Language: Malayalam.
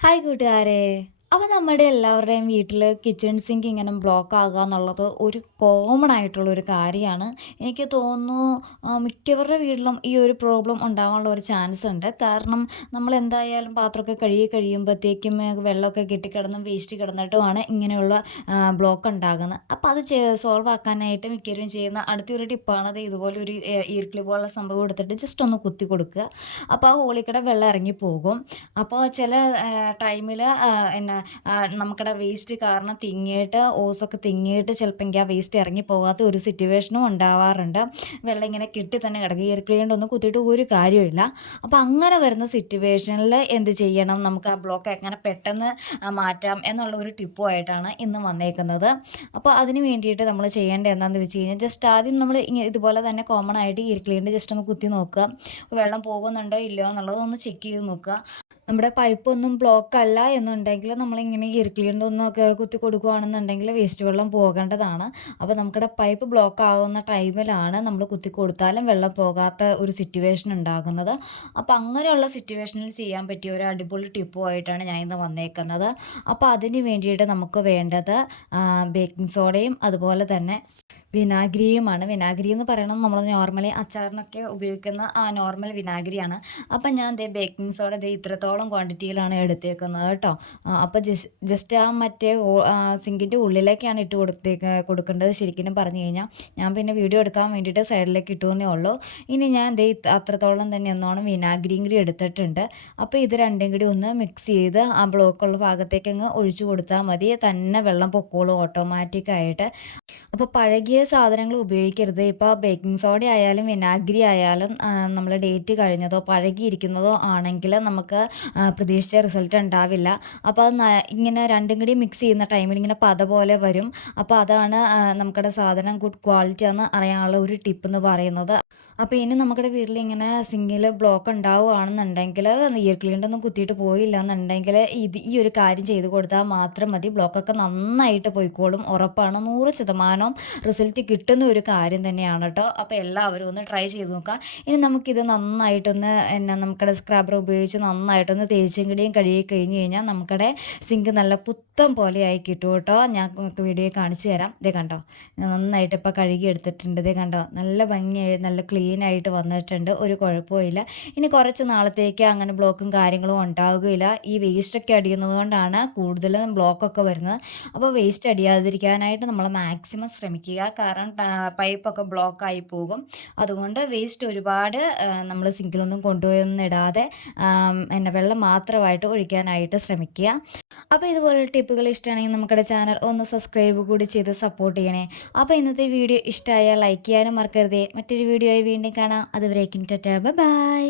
ഹായ് കൂട്ടുകാരെ. അപ്പോൾ നമ്മുടെ എല്ലാവരുടെയും വീട്ടിൽ കിച്ചൺ സിങ്ക് ഇങ്ങനെ ബ്ലോക്ക് ആകുക എന്നുള്ളത് ഒരു കോമൺ ആയിട്ടുള്ള ഒരു കാര്യമാണ്. എനിക്ക് തോന്നുന്നു മിക്കവരുടെ വീട്ടിലും ഈ ഒരു പ്രോബ്ലം ഉണ്ടാകാനുള്ള ഒരു ചാൻസ് ഉണ്ട്. കാരണം നമ്മൾ എന്തായാലും പാത്രമൊക്കെ കഴുകി കഴിയുമ്പോഴത്തേക്കും വെള്ളമൊക്കെ കെട്ടിക്കിടന്നും വേസ്റ്റ് കിടന്നിട്ടുമാണ് ഇങ്ങനെയുള്ള ബ്ലോക്ക് ഉണ്ടാകുന്നത്. അപ്പോൾ അത് സോൾവ് ആക്കാനായിട്ട് മിക്കവരും ചെയ്യുന്ന അടുത്തൊരു ടിപ്പാണ് അത് ഇതുപോലെ ഒരു ഈർക്കിളി പോലുള്ള സംഭവം എടുത്തിട്ട് ജസ്റ്റ് ഒന്ന് കുത്തി കൊടുക്കുക. അപ്പോൾ ആ ഹോളിക്കടെ വെള്ളം ഇറങ്ങി പോകും. അപ്പോൾ ചില ടൈമിൽ എന്നാ നമുക്കടെ വേസ്റ്റ് കാരണം തിങ്ങിയിട്ട് ഓസൊക്കെ തിങ്ങിയിട്ട് ചിലപ്പോൾ ആ വേസ്റ്റ് ഇറങ്ങി പോകാത്ത ഒരു സിറ്റുവേഷനും ഉണ്ടാവാറുണ്ട്. വെള്ളം ഇങ്ങനെ കിട്ടി തന്നെ കിടക്കുക ഇറക്കിക്കൊണ്ടൊന്നും കുത്തിയിട്ട് ഒരു കാര്യമില്ല അപ്പോൾ അങ്ങനെ വരുന്ന സിറ്റുവേഷനിൽ എന്ത് ചെയ്യണം? നമുക്ക് ആ ബ്ലോക്ക് എങ്ങനെ പെട്ടെന്ന് മാറ്റാം എന്നുള്ള ഒരു ടിപ്പുമായിട്ടാണ് ഇന്ന് വന്നേക്കുന്നത്. അപ്പോൾ അതിന് വേണ്ടിയിട്ട് നമ്മൾ ചെയ്യേണ്ടത് എന്താണെന്ന് വെച്ച് കഴിഞ്ഞാൽ ജസ്റ്റ് ആദ്യം നമ്മൾ ഇതുപോലെ തന്നെ കോമൺ ആയിട്ട് ഇരിക്കളീന്റെ ജസ്റ്റ് ഒന്ന് കുത്തി നോക്കുക. വെള്ളം പോകുന്നുണ്ടോ ഇല്ലയോ എന്നുള്ളത് ഒന്ന് ചെക്ക് ചെയ്ത് നോക്കുക. നമ്മുടെ പൈപ്പ് ഒന്നും ബ്ലോക്ക് അല്ല എന്നുണ്ടെങ്കിൽ നമ്മളിങ്ങനെ ഇരുക്കിലിന്റെ ഒന്നൊക്കെ കുത്തി കൊടുക്കുകയാണെന്നുണ്ടെങ്കിൽ വേസ്റ്റ് വെള്ളം പോകേണ്ടതാണ്. അപ്പോൾ നമുക്കിടെ പൈപ്പ് ബ്ലോക്ക് ആകുന്ന ടൈമിലാണ് നമ്മൾ കുത്തി കൊടുത്താലും വെള്ളം പോകാത്ത ഒരു സിറ്റുവേഷൻ ഉണ്ടാകുന്നത്. അപ്പോൾ അങ്ങനെയുള്ള സിറ്റുവേഷനിൽ ചെയ്യാൻ പറ്റിയ ഒരു അടിപൊളി ടിപ്പുമായിട്ടാണ് ഞാൻ ഇന്ന് വന്നേക്കുന്നത്. അപ്പോൾ അതിന് വേണ്ടിയിട്ട് നമുക്ക് വേണ്ടത് ബേക്കിംഗ് സോഡയും അതുപോലെ തന്നെ വിനാഗിരിയുമാണ്. വിനാഗിരി എന്ന് പറയുന്നത് നമ്മൾ നോർമലി അച്ചാറിനൊക്കെ ഉപയോഗിക്കുന്ന ആ നോർമൽ വിനാഗിരിയാണ്. അപ്പം ഞാൻ ദേ ബേക്കിംഗ് സോഡ ദേ ഇത്രത്തോളം ക്വാണ്ടിറ്റിയിലാണ് എടുത്തേക്കുന്നത് കേട്ടോ. അപ്പോൾ ജസ്റ്റ് ജസ്റ്റ് ആ മറ്റേ സിങ്കിന്റെ ഉള്ളിലേക്കാണ് ഇട്ട് കൊടുത്തേക്ക് കൊടുക്കേണ്ടത് ശരിക്കും പറഞ്ഞു കഴിഞ്ഞാൽ ഞാൻ പിന്നെ വീഡിയോ എടുക്കാൻ വേണ്ടിയിട്ട് സൈഡിലേക്ക് ഇട്ടുവെന്നേ ഉള്ളൂ. ഇനി ഞാൻ ദേ അത്രത്തോളം തന്നെ ഒന്നോണം വിനാഗിരിയും കൂടി എടുത്തിട്ടുണ്ട്. അപ്പോൾ ഇത് രണ്ടും കൂടി ഒന്ന് മിക്സ് ചെയ്ത് ആ ബ്ലോക്കുള്ള ഭാഗത്തേക്ക് അങ്ങ് ഒഴിച്ചു കൊടുത്താൽ മതി. തന്നെ വെള്ളം പൊക്കോളും ഓട്ടോമാറ്റിക്കായിട്ട് അപ്പോൾ പഴകിയ സാധനങ്ങൾ ഉപയോഗിക്കരുത്. ഇപ്പോൾ ബേക്കിംഗ് സോഡ ആയാലും വിനാഗിരി ആയാലും നമ്മൾ ഡേറ്റ് കഴിഞ്ഞതോ പഴകിയിരിക്കുന്നതോ ആണെങ്കിൽ നമുക്ക് പ്രതീക്ഷിച്ച റിസൾട്ട് ഉണ്ടാവില്ല. അപ്പോൾ അത് ഇങ്ങനെ രണ്ടും കൂടി മിക്സ് ചെയ്യുന്ന ടൈമിൽ ഇങ്ങനെ പത പോലെ വരും. അപ്പോൾ അതാണ് നമുക്കടെ സാധനം ഗുഡ് ക്വാളിറ്റി ആണെന്ന് അറിയാനുള്ള ഒരു ടിപ്പ് എന്ന് പറയുന്നത്. അപ്പോൾ ഇനി നമ്മുടെ വീട്ടിൽ ഇങ്ങനെ സിങ്കിൽ ബ്ലോക്ക് ഉണ്ടാവുകയാണെന്നുണ്ടെങ്കിൽ ഇയർ ക്ലീന്റെ ഒന്നും കുത്തിയിട്ട് പോയില്ല എന്നുണ്ടെങ്കിൽ ഇത് ഈ ഒരു കാര്യം ചെയ്ത് കൊടുത്താൽ മാത്രം മതി. ബ്ലോക്കൊക്കെ നന്നായിട്ട് പോയിക്കോളും. ഉറപ്പാണ്. നൂറ് ശതമാനം റിസൾട്ട് കിട്ടുന്ന ഒരു കാര്യം തന്നെയാണ് കേട്ടോ. അപ്പോൾ എല്ലാവരും ഒന്ന് ട്രൈ ചെയ്ത് നോക്കാം. ഇനി നമുക്കിത് നന്നായിട്ടൊന്ന് എന്നാ നമുക്കടെ സ്ക്രബർ ഉപയോഗിച്ച് നന്നായിട്ടൊന്ന് തേച്ചും കിടിയും കഴുകി കഴിഞ്ഞ് കഴിഞ്ഞാൽ നമുക്കടെ സിങ്ക് നല്ല പുത്തം പോലെ ആയി കിട്ടും കേട്ടോ. ഞാൻ വീഡിയോ കാണിച്ചു തരാം. ഇതേ കണ്ടോ? നന്നായിട്ട് ഇപ്പോൾ കഴുകി എടുത്തിട്ടുണ്ട്. ഇതേ കണ്ടോ? നല്ല ഭംഗിയായി നല്ല ക്ലീൻ ആയിട്ട് വന്നിട്ടുണ്ട്. ഒരു കുഴപ്പമില്ല ഇനി കുറച്ച് നാളത്തേക്ക് അങ്ങനെ ബ്ലോക്കും കാര്യങ്ങളും ഉണ്ടാവുകയില്ല. ഈ വേസ്റ്റൊക്കെ അടിയുന്നത് കൊണ്ടാണ് കൂടുതലും ബ്ലോക്കൊക്കെ വരുന്നത്. അപ്പോൾ വേസ്റ്റ് അടിയാതിരിക്കാനായിട്ട് നമ്മൾ മാക്സിമം ശ്രമിക്കുക. കാരണം പൈപ്പൊക്കെ ബ്ലോക്കായി പോകും. അതുകൊണ്ട് വേസ്റ്റ് ഒരുപാട് നമ്മൾ സിങ്കിലൊന്നും കൊണ്ടുപോയൊന്നും ഇടാതെ എന്നെ വെള്ളം മാത്രമായിട്ട് ഒഴിക്കാനായിട്ട് ശ്രമിക്കുക. അപ്പോൾ ഇതുപോലുള്ള ടിപ്പുകൾ ഇഷ്ടമാണെങ്കിൽ നമ്മുടെ ചാനൽ ഒന്ന് സബ്സ്ക്രൈബ് കൂടി ചെയ്ത് സപ്പോർട്ട് ചെയ്യണേ. അപ്പോൾ ഇന്നത്തെ വീഡിയോ ഇഷ്ടമായാൽ ലൈക്ക് ചെയ്യാനും മറക്കരുതേ. മറ്റൊരു വീഡിയോ ആയി വീണ്ടും കാണാം. അതുവരേക്കും ടാറ്റാ. ബൈ.